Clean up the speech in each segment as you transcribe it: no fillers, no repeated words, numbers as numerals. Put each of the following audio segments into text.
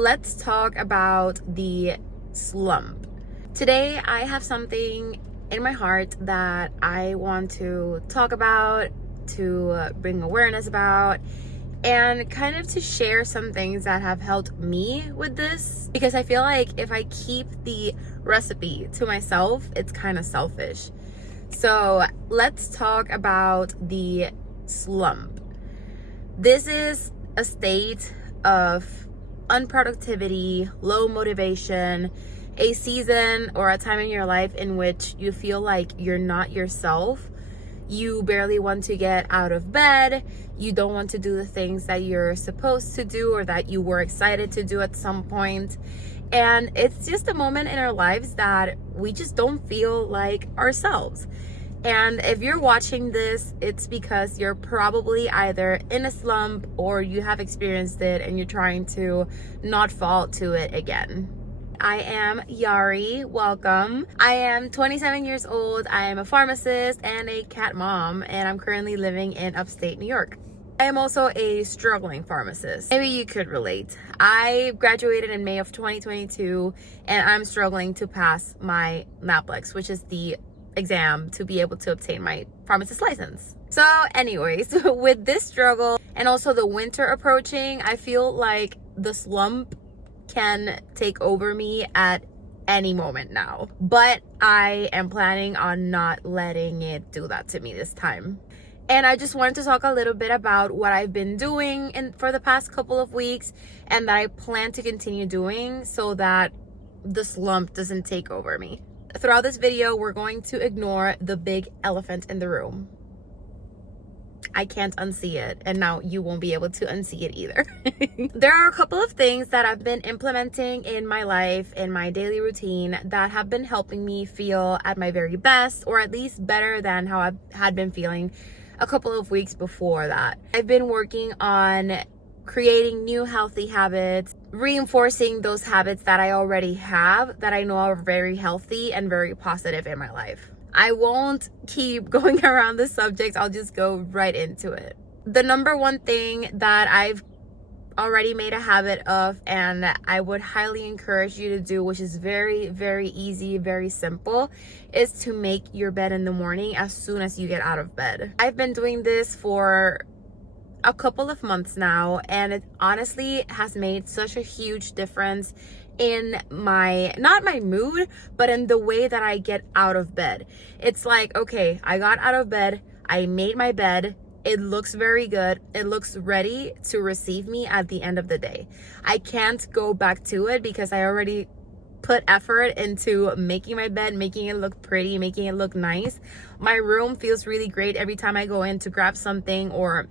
Let's talk about the slump. Today, I have something in my heart that I want to talk about, to bring awareness about, and kind of to share some things that have helped me with this. Because I feel like if I keep the recipe to myself, it's kind of selfish. So let's talk about the slump. This is a state of unproductivity, low motivation, a season or a time in your life in which you feel like you're not yourself. You barely want to get out of bed. You don't want to do the things that you're supposed to do or that you were excited to do at some point. And it's just a moment in our lives that we just don't feel like ourselves. And if you're watching this, it's because you're probably either in a slump or you have experienced it and you're trying to not fall to it again. I am Yari. Welcome. I am 27 years old. I am a pharmacist and a cat mom, and I'm currently living in upstate New York. I am also a struggling pharmacist. Maybe you could relate. I graduated in May of 2022 and I'm struggling to pass my NAPLEX, which is the exam to be able to obtain my pharmacist license. So anyways, with this struggle and also the winter approaching, I feel like the slump can take over me at any moment now. But I am planning on not letting it do that to me this time. And I just wanted to talk a little bit about what I've been doing for the past couple of weeks and that I plan to continue doing so that the slump doesn't take over me. Throughout this video, we're going to ignore the big elephant in the room. I can't unsee it, and now you won't be able to unsee it either. There are a couple of things that I've been implementing in my life, in my daily routine, that have been helping me feel at my very best, or at least better than how I had been feeling a couple of weeks before that. I've been working on creating new healthy habits, reinforcing those habits that I already have that I know are very healthy and very positive in my life. I won't keep going around the subject. I'll just go right into it. The number one thing that I've already made a habit of and I would highly encourage you to do, which is very, very easy, very simple, is to make your bed in the morning as soon as you get out of bed. I've been doing this for a couple of months now, and it honestly has made such a huge difference in not my mood, but in the way that I get out of bed. It's like, okay, I got out of bed, I made my bed, it looks very good, it looks ready to receive me at the end of the day. I can't go back to it because I already put effort into making my bed, making it look pretty, making it look nice. My room feels really great every time I go in to grab something or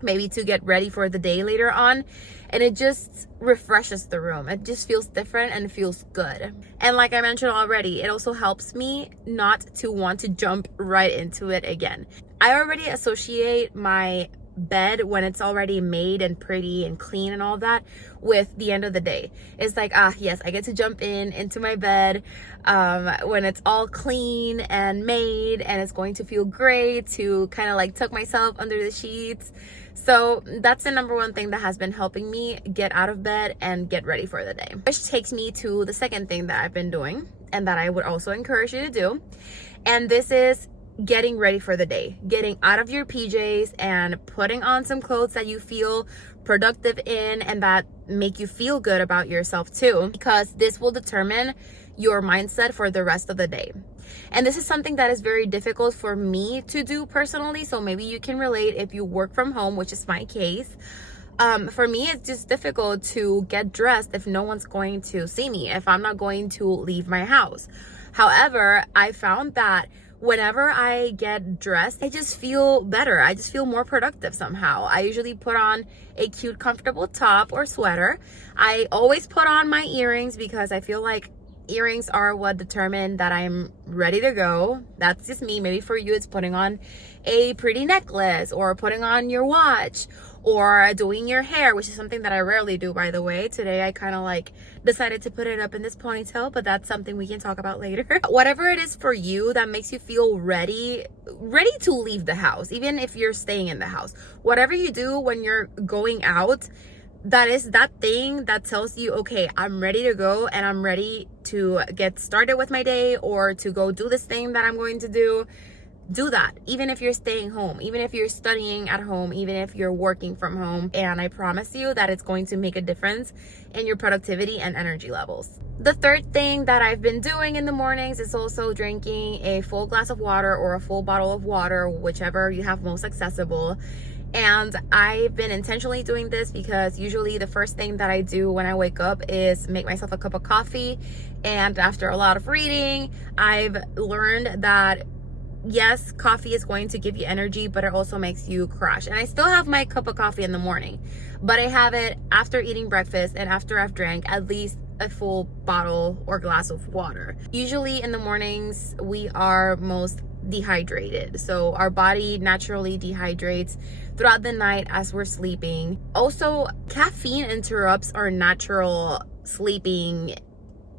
maybe to get ready for the day later on, and it just refreshes the room. It just feels different and feels good. And like I mentioned already, it also helps me not to want to jump right into it again. I already associate my bed when it's already made and pretty and clean and all that with the end of the day. It's like, yes, I get to jump into my bed when it's all clean and made, and it's going to feel great to kind of like tuck myself under the sheets. So that's the number one thing that has been helping me get out of bed and get ready for the day. Which takes me to the second thing that I've been doing and that I would also encourage you to do. And this is getting ready for the day, getting out of your PJs and putting on some clothes that you feel productive in and that make you feel good about yourself too, because this will determine your mindset for the rest of the day. And this is something that is very difficult for me to do personally, so maybe you can relate if you work from home, which is my case. For me, it's just difficult to get dressed if no one's going to see me, if I'm not going to leave my house. However, I found that whenever I get dressed, I just feel better. I just feel more productive somehow. I usually put on a cute, comfortable top or sweater. I always put on my earrings because I feel like earrings are what determine that I'm ready to go. That's just me. Maybe for you, it's putting on a pretty necklace or putting on your watch or doing your hair, which is something that I rarely do, by the way. Today I kind of like decided to put it up in this ponytail, but that's something we can talk about later. Whatever it is for you that makes you feel ready to leave the house, even if you're staying in the house. Whatever you do when you're going out that is that thing that tells you, okay, I'm ready to go and I'm ready to get started with my day, or to go do this thing that I'm going to do. Do that, even if you're staying home, even if you're studying at home, even if you're working from home. And I promise you that it's going to make a difference in your productivity and energy levels. The third thing that I've been doing in the mornings is also drinking a full glass of water or a full bottle of water, whichever you have most accessible. And I've been intentionally doing this because usually the first thing that I do when I wake up is make myself a cup of coffee. And after a lot of reading, I've learned that yes, coffee is going to give you energy, but it also makes you crash. And I still have my cup of coffee in the morning, but I have it after eating breakfast and after I've drank at least a full bottle or glass of water. Usually in the mornings, we are most dehydrated. So our body naturally dehydrates throughout the night as we're sleeping. Also, caffeine interrupts our natural sleeping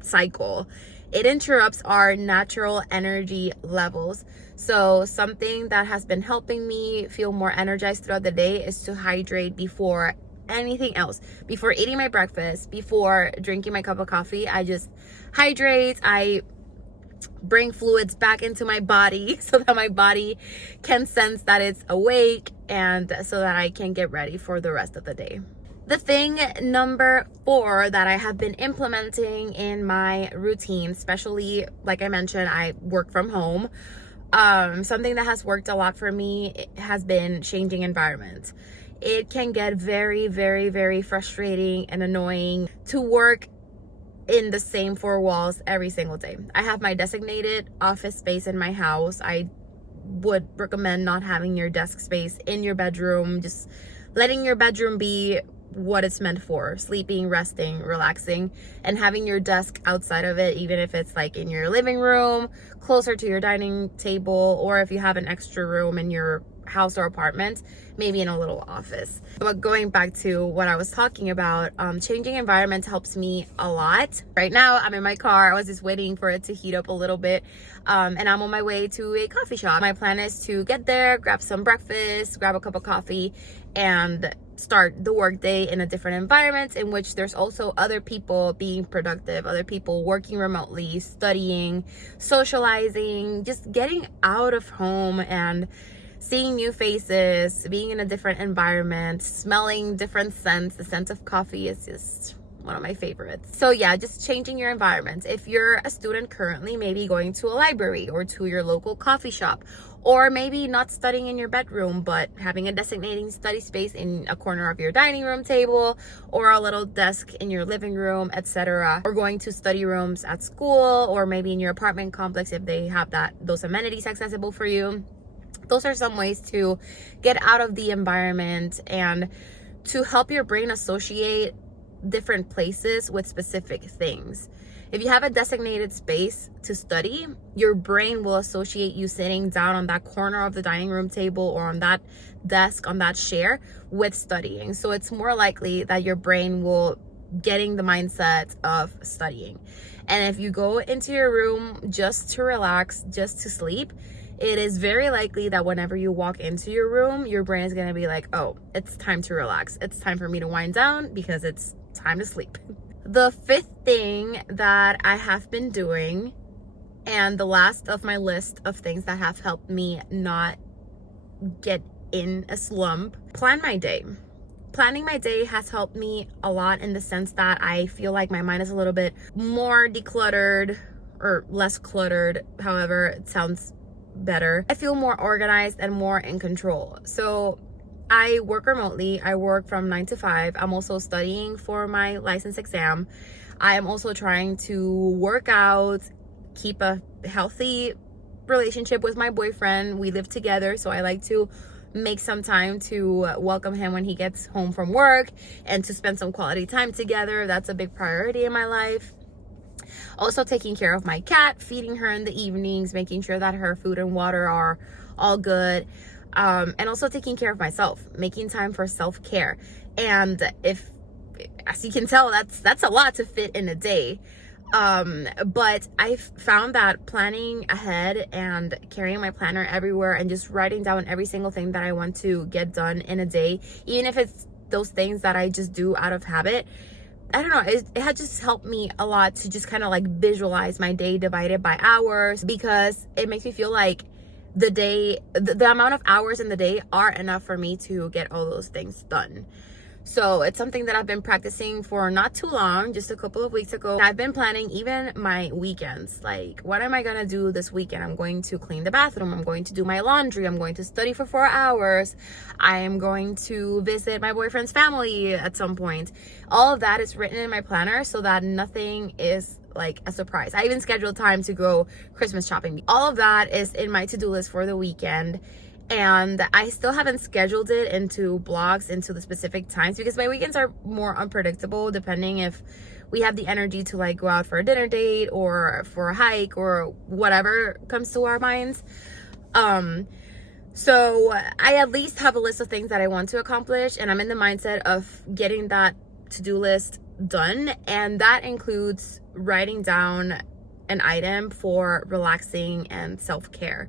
cycle. It interrupts our natural energy levels. So something that has been helping me feel more energized throughout the day is to hydrate before anything else. Before eating my breakfast, before drinking my cup of coffee, I just hydrate. I bring fluids back into my body so that my body can sense that it's awake, and so that I can get ready for the rest of the day. The thing number 4 that I have been implementing in my routine, especially like I mentioned, I work from home. Something that has worked a lot for me has been changing environments. It can get very, very, very frustrating and annoying to work in the same 4 walls every single day. I have my designated office space in my house. I would recommend not having your desk space in your bedroom, just letting your bedroom be what it's meant for: sleeping, resting, relaxing, and having your desk outside of it, even if it's like in your living room, closer to your dining table, or if you have an extra room in your house or apartment, maybe in a little office. But going back to what I was talking about, changing environment helps me a lot. Right now I'm in my car. I was just waiting for it to heat up a little bit, and I'm on my way to a coffee shop. My plan is to get there, grab some breakfast, grab a cup of coffee, and start the workday in a different environment in which there's also other people being productive, other people working remotely, studying, socializing, just getting out of home and seeing new faces, being in a different environment, smelling different scents. The scent of coffee is just one of my favorites. So yeah, just changing your environment. If you're a student currently, maybe going to a library or to your local coffee shop, or maybe not studying in your bedroom, but having a designating study space in a corner of your dining room table, or a little desk in your living room, etc. Or going to study rooms at school, or maybe in your apartment complex if they have those amenities accessible for you. Those are some ways to get out of the environment and to help your brain associate different places with specific things. If you have a designated space to study, your brain will associate you sitting down on that corner of the dining room table or on that desk, on that chair, with studying. So it's more likely that your brain will getting the mindset of studying. And if you go into your room just to relax, just to sleep, it is very likely that whenever you walk into your room, your brain is going to be like, oh, it's time to relax. It's time for me to wind down because it's time to sleep. The 5th thing that I have been doing, and the last of my list of things that have helped me not get in a slump, plan my day. Planning my day has helped me a lot in the sense that I feel like my mind is a little bit more decluttered, or less cluttered, however it sounds better. I feel more organized and more in control. So I work remotely. I work from 9 to 5. I'm also studying for my license exam. I am also trying to work out, keep a healthy relationship with my boyfriend. We live together, so I like to make some time to welcome him when he gets home from work and to spend some quality time together. That's a big priority in my life. Also taking care of my cat, feeding her in the evenings, making sure that her food and water are all good. And also taking care of myself, making time for self-care. And if, as you can tell, that's a lot to fit in a day. But I've found that planning ahead and carrying my planner everywhere and just writing down every single thing that I want to get done in a day, even if it's those things that I just do out of habit, I don't know, it had just helped me a lot to just kind of like visualize my day divided by hours, because it makes me feel like the day, the amount of hours in the day are enough for me to get all those things done. So it's something that I've been practicing for not too long, just a couple of weeks ago. I've been planning even my weekends. Like, what am I gonna do this weekend? I'm going to clean the bathroom. I'm going to do my laundry. I'm going to study for 4 hours. I am going to visit my boyfriend's family at some point. All of that is written in my planner so that nothing is like a surprise. I even scheduled time to go Christmas shopping. All of that is in my to-do list for the weekend. And I still haven't scheduled it into blocks, into the specific times, because my weekends are more unpredictable depending if we have the energy to like go out for a dinner date or for a hike or whatever comes to our minds. So I at least have a list of things that I want to accomplish, and I'm in the mindset of getting that to-do list done. And that includes writing down an item for relaxing and self-care.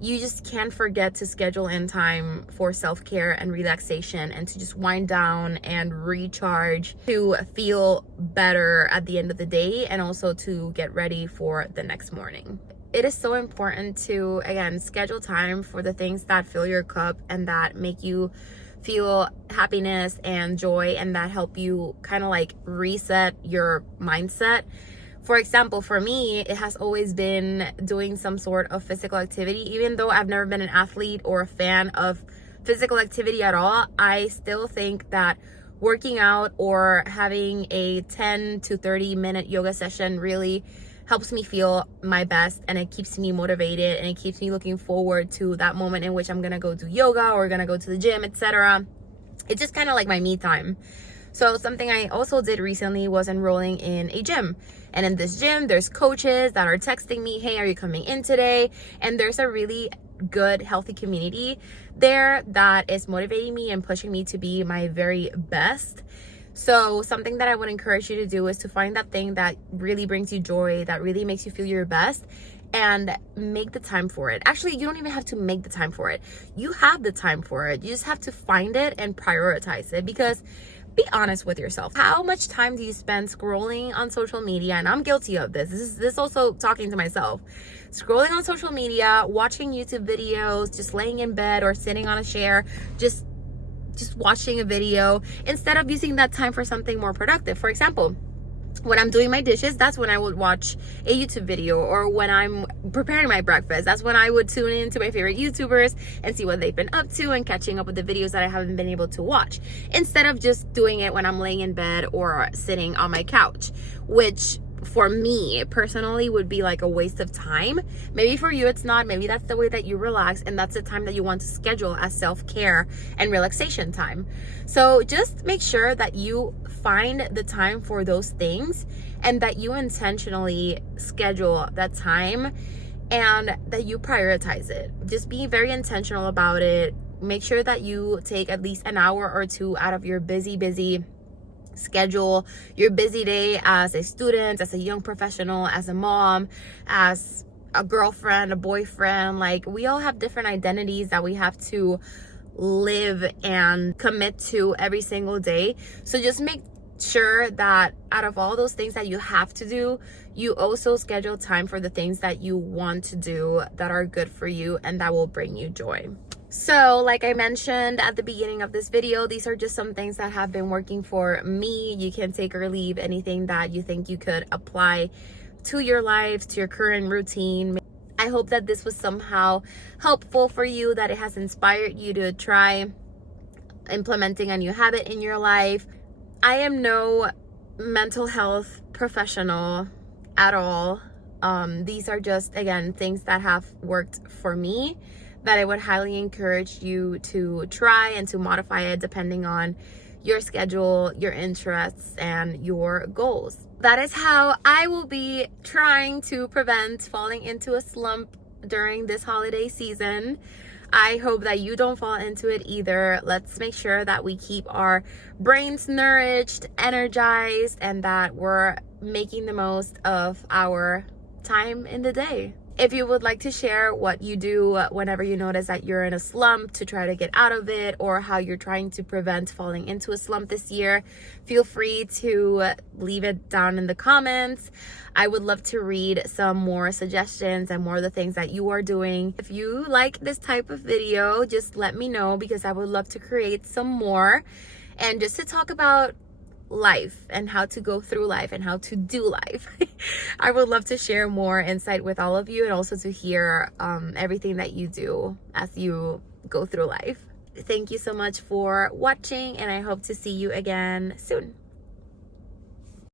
You just can't forget to schedule in time for self-care and relaxation, and to just wind down and recharge, to feel better at the end of the day, and also to get ready for the next morning. It is so important to, again, schedule time for the things that fill your cup and that make you feel happiness and joy, and that help you kind of like reset your mindset. For example, for me, it has always been doing some sort of physical activity. Even though I've never been an athlete or a fan of physical activity at all, I still think that working out or having a 10 to 30 minute yoga session really helps me feel my best, and it keeps me motivated, and it keeps me looking forward to that moment in which I'm gonna go do yoga or gonna go to the gym, etc. It's just kind of like my me time. So something I also did recently was enrolling in a gym. And in this gym, there's coaches that are texting me, hey, are you coming in today? And there's a really good, healthy community there that is motivating me and pushing me to be my very best. So something that I would encourage you to do is to find that thing that really brings you joy, that really makes you feel your best, and make the time for it. Actually, you don't even have to make the time for it. You have the time for it. You just have to find it and prioritize it, because be honest with yourself. How much time do you spend scrolling on social media? And I'm guilty of this. This is also talking to myself. Scrolling on social media, watching YouTube videos, just laying in bed or sitting on a chair, just watching a video, instead of using that time for something more productive. For example, when I'm doing my dishes, that's when I would watch a YouTube video. Or when I'm preparing my breakfast, that's when I would tune in to my favorite YouTubers and see what they've been up to, and catching up with the videos that I haven't been able to watch, instead of just doing it when I'm laying in bed or sitting on my couch, which for me personally would be like a waste of time. Maybe for you it's not. Maybe that's the way that you relax, and that's the time that you want to schedule as self-care and relaxation time. So just make sure that you find the time for those things, and that you intentionally schedule that time, and that you prioritize it. Just be very intentional about it. Make sure that you take at least an hour or two out of your busy schedule, your busy day as a student, as a young professional, as a mom, as a girlfriend, a boyfriend. Like, we all have different identities that we have to live and commit to every single day. So just make sure that out of all those things that you have to do, you also schedule time for the things that you want to do, that are good for you and that will bring you joy. So like I mentioned at the beginning of this video, these are just some things that have been working for me. You can take or leave anything that you think you could apply to your life, to your current routine. I hope that this was somehow helpful for you, that it has inspired you to try implementing a new habit in your life. I am no mental health professional at all. These are just, again, things that have worked for me, that I would highly encourage you to try and to modify it depending on your schedule, your interests, and your goals. That is how I will be trying to prevent falling into a slump during this holiday season. I hope that you don't fall into it either. Let's make sure that we keep our brains nourished, energized, and that we're making the most of our time in the day. If you would like to share what you do whenever you notice that you're in a slump to try to get out of it, or how you're trying to prevent falling into a slump this year, feel free to leave it down in the comments. I would love to read some more suggestions and more of the things that you are doing. If you like this type of video, just let me know, because I would love to create some more and just to talk about life and how to go through life and how to do life. I would love to share more insight with all of you, and also to hear everything that you do as you go through life. Thank you so much for watching, and I hope to see you again soon.